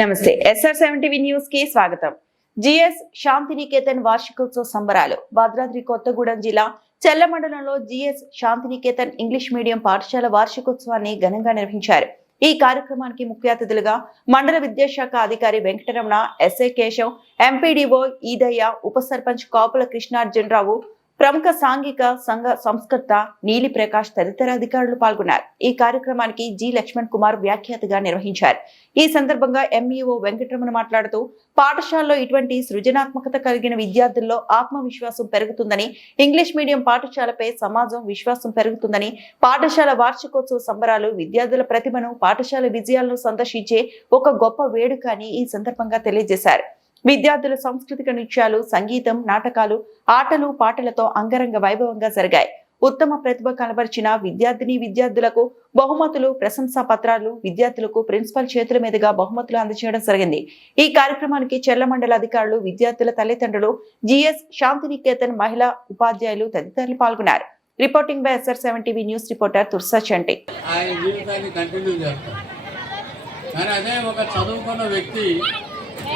నమస్తే SR7 TV news కి స్వాగతం. జిఎస్ శాంతినికేతన్ వార్షికోత్సవ సంబరాలు భద్రాద్రి కొత్తగూడెం జిల్లా చెల్ల మండలంలో జిఎస్ శాంతినికేతన్ ఇంగ్లీష్ మీడియం పాఠశాల వార్షికోత్సవాన్ని ఘనంగా నిర్వహించారు. ఈ కార్యక్రమానికి ముఖ్య అతిథులుగా మండల విద్యాశాఖ అధికారి వెంకటరమణ, ఎస్ఐ కేశవ్, ఎంపీడీఓ ఈదయ్య, ఉప సర్పంచ్ కాపుల కృష్ణార్జునరావు, ప్రముఖ సాంఘిక సంఘ సంస్కర్త నీలి ప్రకాష్ తదితర అధికారులు పాల్గొన్నారు. ఈ కార్యక్రమానికి జి లక్ష్మణ్ కుమార్ వ్యాఖ్యాతగా నిర్వహించారు. ఈ సందర్భంగా ఎంఈఓ వెంకటరమణ మాట్లాడుతూ పాఠశాలలో ఇటువంటి సృజనాత్మకత కలిగిన విద్యార్థుల్లో ఆత్మవిశ్వాసం పెరుగుతుందని, ఇంగ్లీష్ మీడియం పాఠశాలపై సమాజం విశ్వాసం పెరుగుతుందని, పాఠశాల వార్షికోత్సవ సంబరాలు విద్యార్థుల ప్రతిభను, పాఠశాల విజయాలను సందర్శించే ఒక గొప్ప వేడుక అని ఈ సందర్భంగా తెలియజేశారు. విద్యార్థుల సాంస్కృతిక నృత్యాలు, సంగీతం, నాటకాలు, ఆటలు, పాటలతో అంగరంగ వైభవంగా జరిగాయి. ఉత్తమ ప్రతిభ కనబరిచిన విద్యార్థులకు బహుమతులు, ప్రశంసా పత్రాలు, విద్యార్థులకు ప్రిన్సిపల్ చేతుల మీదుగా బహుమతులు అందజేయడం జరిగింది. ఈ కార్యక్రమానికి చెల్ల మండల అధికారులు, విద్యార్థుల తల్లిదండ్రులు, జిఎస్ శాంతినికేతన్ మహిళా ఉపాధ్యాయులు తదితరులు పాల్గొన్నారు. Reporting by SR7 TV news reporter Tursa Chanti.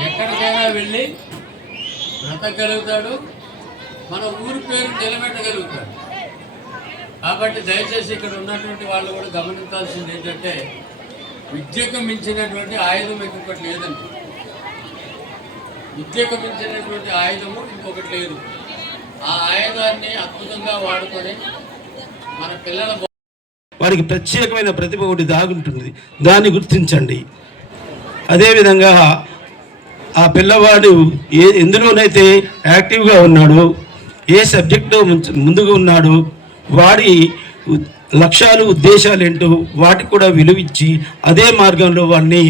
ఎక్కడికైనా వెళ్ళి బ్రతకగలుగుతాడు, మన ఊరి పేరు నిలబెట్టగలుగుతాడు. కాబట్టి దయచేసి ఇక్కడ ఉన్నటువంటి వాళ్ళు కూడా గమనించాల్సింది ఏంటంటే, విద్యకు మించినటువంటి ఆయుధం ఇంకొకటి లేదండి. విద్యకు మించినటువంటి ఆయుధము ఇంకొకటి లేదు. ఆ ఆయుధాన్ని అద్భుతంగా వాడుకొని మన పిల్లల వారికి ప్రత్యేకమైన ప్రతిభ ఒకటి దాగుంటుంది, దాన్ని గుర్తించండి. అదేవిధంగా ఆ పిల్లవాడు ఎందులోనైతే యాక్టివ్గా ఉన్నాడో, ఏ సబ్జెక్టులో ముందుగా ఉన్నాడో, వాడి లక్ష్యాలు, ఉద్దేశాలు ఏంటో వాటికి కూడా విలువిచ్చి అదే మార్గంలో వాడిని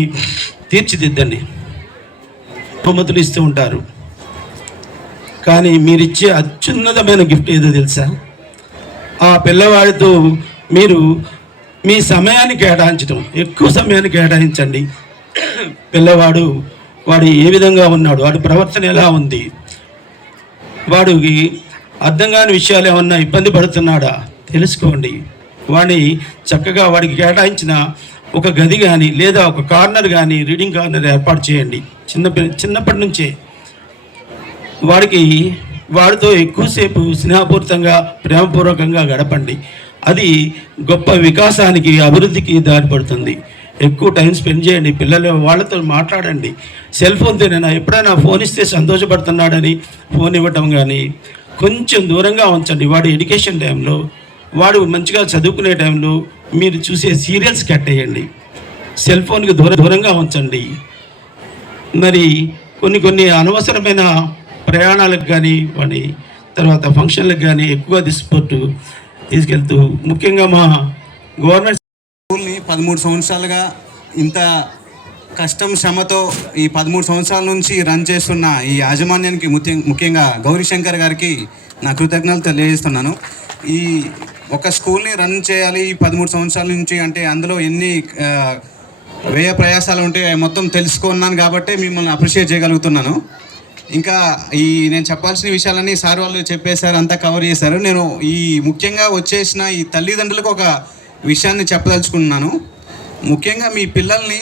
తీర్చిదిద్దండి. బహుమతులు ఇస్తూ ఉంటారు, కానీ మీరిచ్చే అత్యున్నతమైన గిఫ్ట్ ఏదో తెలుసా? ఆ పిల్లవాడితో మీరు మీ సమయాన్ని కేటాయించడం, ఎక్కువ సమయాన్ని కేటాయించండి. వాడు ఏ విధంగా ఉన్నాడు, వాడి ప్రవర్తన ఎలా ఉంది, వాడికి అర్థం కాని విషయాలు ఏమన్నా ఇబ్బంది పడుతున్నాడా తెలుసుకోండి. వాడిని చక్కగా వాడికి కేటాయించిన ఒక గది కానీ లేదా ఒక కార్నర్ కానీ, రీడింగ్ కార్నర్ ఏర్పాటు చేయండి. చిన్నప్పటి నుంచే వాడితో ఎక్కువసేపు స్నేహపూర్వకంగా, ప్రేమపూర్వకంగా గడపండి. అది గొప్ప వికాసానికి, అభివృద్ధికి దారిపడుతుంది. ఎక్కువ టైం స్పెండ్ చేయండి. పిల్లలు వాళ్ళతో మాట్లాడండి. సెల్ ఫోన్తో ఎప్పుడైనా ఫోన్ ఇస్తే సంతోషపడుతున్నాడని ఫోన్ ఇవ్వటం కానీ కొంచెం దూరంగా ఉంచండి. వాడు ఎడ్యుకేషన్ టైంలో, వాడు మంచిగా చదువుకునే టైంలో మీరు చూసే సీరియల్స్ కట్టేయండి. సెల్ ఫోన్కి దూరంగా ఉంచండి. మరి కొన్ని అనవసరమైన ప్రయాణాలకు కానీ, వాడి తర్వాత ఫంక్షన్లకు కానీ ఎక్కువ తీసుకెళ్తూ, ముఖ్యంగా మా గవర్నమెంట్ స్కూల్ని 13 సంవత్సరాలుగా ఇంత కష్టం, శ్రమతో ఈ 13 సంవత్సరాల నుంచి రన్ చేస్తున్న ఈ యాజమాన్యానికి, ముఖ్యంగా గౌరీశంకర్ గారికి నా కృతజ్ఞతలు తెలియజేస్తున్నాను. ఈ ఒక స్కూల్ని రన్ చేయాలి 13 సంవత్సరాల నుంచి అంటే అందులో ఎన్ని వ్యయ ప్రయాసాలు ఉంటే మొత్తం తెలుసుకున్నాను కాబట్టి మిమ్మల్ని అప్రిషియేట్ చేయగలుగుతున్నాను. ఇంకా నేను చెప్పాల్సిన విషయాలన్నీ సార్ వాళ్ళు చెప్పేశారు, అంతా కవర్ చేశారు. నేను ముఖ్యంగా వచ్చేసిన ఈ తల్లిదండ్రులకు ఒక విషయాన్ని చెప్పదలుచుకుంటున్నాను. ముఖ్యంగా మీ పిల్లల్ని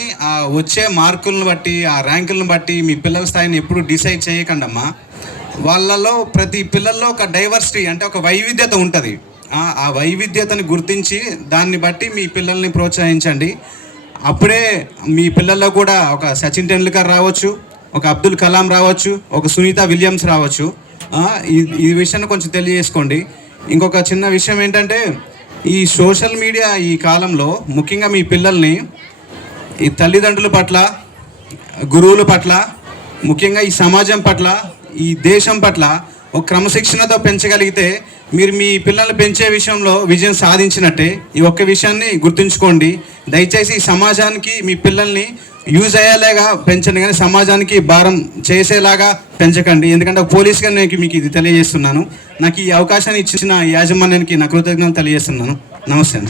వచ్చే మార్కులను బట్టి, ఆ ర్యాంకులను బట్టి మీ పిల్లల స్థాయిని ఎప్పుడు డిసైడ్ చేయకండమ్మా. వాళ్ళలో ప్రతి పిల్లల్లో ఒక డైవర్సిటీ అంటే ఒక వైవిధ్యత ఉంటుంది. ఆ వైవిధ్యతను గుర్తించి దాన్ని బట్టి మీ పిల్లల్ని ప్రోత్సహించండి. అప్పుడే మీ పిల్లల్లో కూడా ఒక సచిన్ టెండూల్కర్ రావచ్చు, ఒక అబ్దుల్ కలాం రావచ్చు, ఒక సునీత విలియమ్స్ రావచ్చు. ఈ విషయాన్ని కొంచెం తెలియజేసుకోండి. ఇంకొక చిన్న విషయం ఏంటంటే, ఈ సోషల్ మీడియా ఈ కాలంలో ముఖ్యంగా మీ పిల్లల్ని ఈ తల్లిదండ్రుల పట్ల, గురువుల పట్ల, ముఖ్యంగా ఈ సమాజం పట్ల, ఈ దేశం పట్ల ఒక క్రమశిక్షణతో పెంచగలిగితే మీరు మీ పిల్లల్ని పెంచే విషయంలో విజయం సాధించినట్టే. ఈ ఒక్క విషయాన్ని గుర్తుంచుకోండి. దయచేసి ఈ సమాజానికి మీ పిల్లల్ని యూజ్ అయ్యేలాగా పెంచండి, కానీ సమాజానికి భారం చేసేలాగా పెంచకండి. ఎందుకంటే పోలీస్గా నేను మీకు ఇది తెలియజేస్తున్నాను. నాకు ఈ అవకాశాన్ని ఇచ్చిన యాజమాన్యానికి నా కృతజ్ఞతలు తెలియజేస్తున్నాను. నమస్తే.